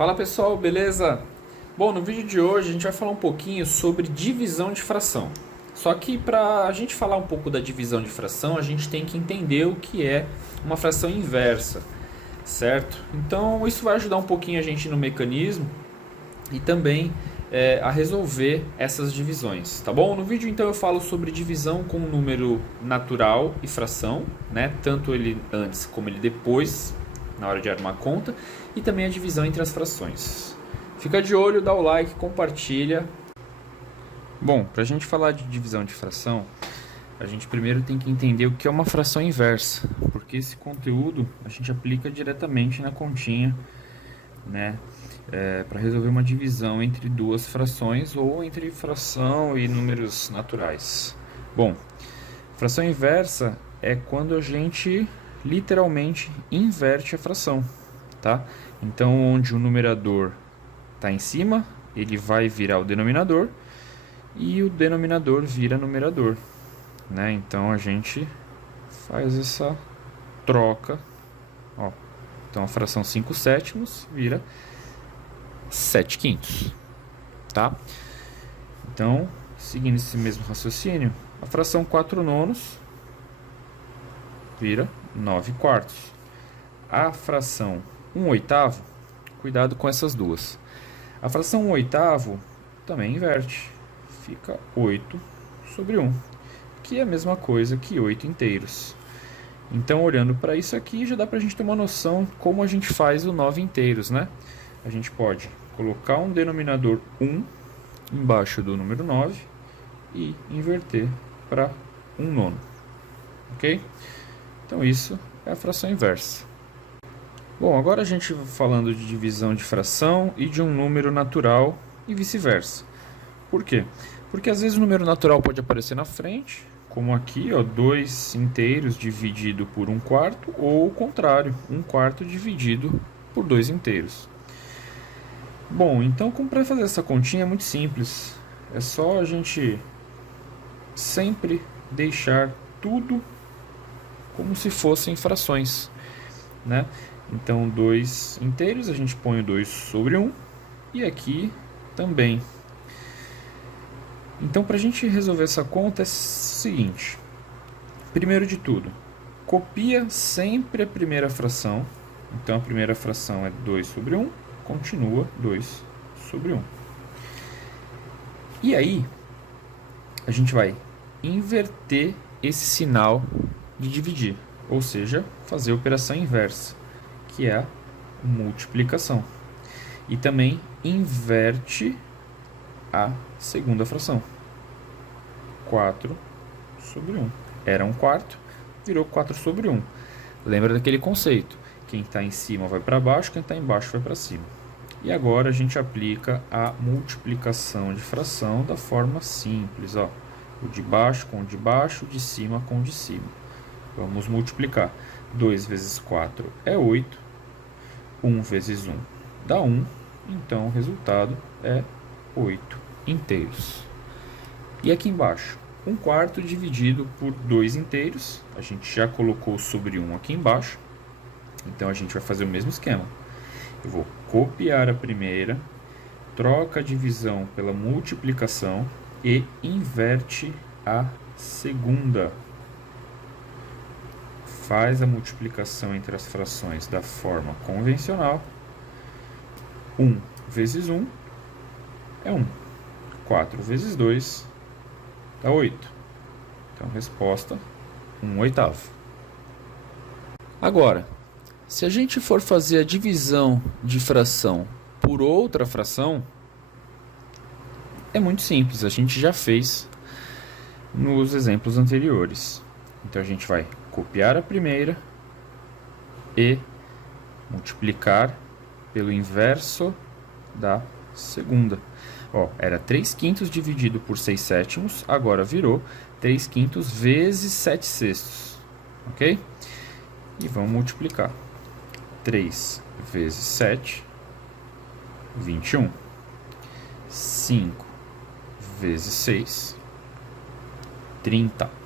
Fala pessoal, beleza? Bom, no vídeo de hoje a gente vai falar um pouquinho sobre divisão de fração. Só que para a gente falar um pouco da divisão de fração, a gente tem que entender o que é uma fração inversa, certo? Então isso vai ajudar um pouquinho a gente no mecanismo e também a resolver essas divisões, tá bom? No vídeo então eu falo sobre divisão com número natural e fração, né? Tanto ele antes como ele depois, na hora de armar a conta, e também a divisão entre as frações. Fica de olho, dá o like, compartilha. Bom, para a gente falar de divisão de fração, a gente primeiro tem que entender o que é uma fração inversa, porque esse conteúdo a gente aplica diretamente na continha, né? Para resolver uma divisão entre duas frações ou entre fração e números naturais. Bom, fração inversa é quando a gente literalmente inverte a fração, tá? Então, onde o numerador está em cima, ele vai virar o denominador e o denominador vira numerador, né? Então a gente faz essa troca, ó. Então a fração 5 sétimos vira 7 quintos, tá? Então, seguindo esse mesmo raciocínio, a fração 4 nonos vira 9 quartos. A fração 1 oitavo, cuidado com essas duas. A fração 1 oitavo também inverte, fica 8 sobre 1, que é a mesma coisa que 8 inteiros. Então, olhando para isso aqui, já dá para a gente ter uma noção como a gente faz o 9 inteiros, né? A gente pode colocar um denominador 1 embaixo do número 9 e inverter para 1 nono, ok? Então, isso é a fração inversa. Bom, agora a gente falando de divisão de fração e de um número natural e vice-versa. Por quê? Porque às vezes o número natural pode aparecer na frente, como aqui, ó, 2 inteiros dividido por 1 quarto, ou o contrário, 1 quarto dividido por 2 inteiros. Bom, então para fazer essa continha é muito simples. É só a gente sempre deixar tudo como se fossem frações, né? Então, 2 inteiros, a gente põe o 2 sobre 1, e aqui também. Então, para a gente resolver essa conta é o seguinte. Primeiro de tudo, copia sempre a primeira fração. Então, a primeira fração é 2 sobre 1, continua 2 sobre 1. E aí, a gente vai inverter esse sinal de dividir, ou seja, fazer a operação inversa, que é a multiplicação. E também inverte a segunda fração. 4 sobre 1. Era 1 quarto, virou 4 sobre 1. Lembra daquele conceito? Quem está em cima vai para baixo, quem está embaixo vai para cima. E agora a gente aplica a multiplicação de fração da forma simples, ó. O de baixo com o de baixo, o de cima com o de cima. Vamos multiplicar. 2 vezes 4 é 8. 1 vezes 1 dá 1. Então o resultado é 8 inteiros. E aqui embaixo, 1 quarto dividido por 2 inteiros. A gente já colocou sobre 1 aqui embaixo. Então a gente vai fazer o mesmo esquema. Eu vou copiar a primeira, troca a divisão pela multiplicação e inverte a segunda. Faz a multiplicação entre as frações da forma convencional. 1 vezes 1 é 1. 4 vezes 2 dá 8. Então, resposta 1 oitavo. Agora, se a gente for fazer a divisão de fração por outra fração, é muito simples, a gente já fez nos exemplos anteriores. Então, a gente vai copiar a primeira e multiplicar pelo inverso da segunda. Ó, era 3 quintos dividido por 6 sétimos, agora virou 3 quintos vezes 7 sextos, ok? E vamos multiplicar. 3 vezes 7, 21. 5 vezes 6, 30.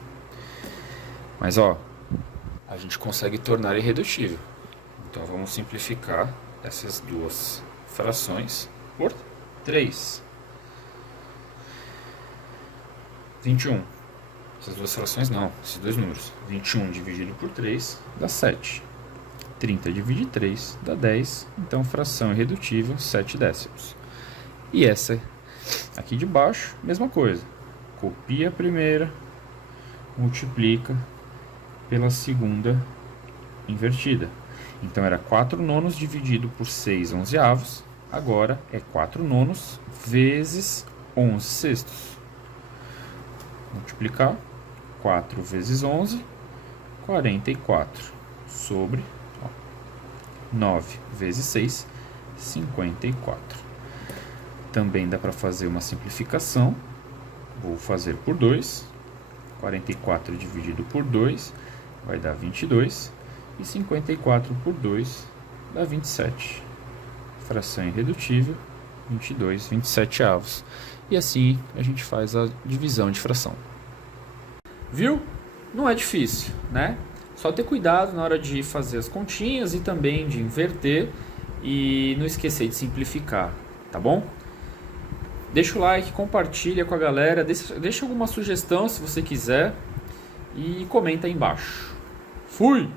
Mas, ó, a gente consegue tornar irredutível. Então, vamos simplificar essas duas frações por 3. 21. Essas duas frações não, esses dois números. 21 dividido por 3 dá 7. 30 dividido 3 dá 10. Então, fração irredutível, 7 décimos. E essa aqui de baixo, mesma coisa. Copia a primeira, multiplica pela segunda invertida. Então, era 4 nonos dividido por 6 onzeavos. Agora, é 4 nonos vezes 11 sextos. Multiplicar 4 vezes 11, 44, sobre 9 vezes 6, 54. Também dá para fazer uma simplificação. Vou fazer por 2. 44 dividido por 2 vai dar 22. E 54 por 2 dá 27. Fração irredutível, 22, 27 avos. E assim a gente faz a divisão de fração. Viu? Não é difícil, né? Só ter cuidado na hora de fazer as continhas e também de inverter e não esquecer de simplificar, tá bom? Deixa o like, compartilha com a galera, deixa alguma sugestão se você quiser e comenta aí embaixo. Fui!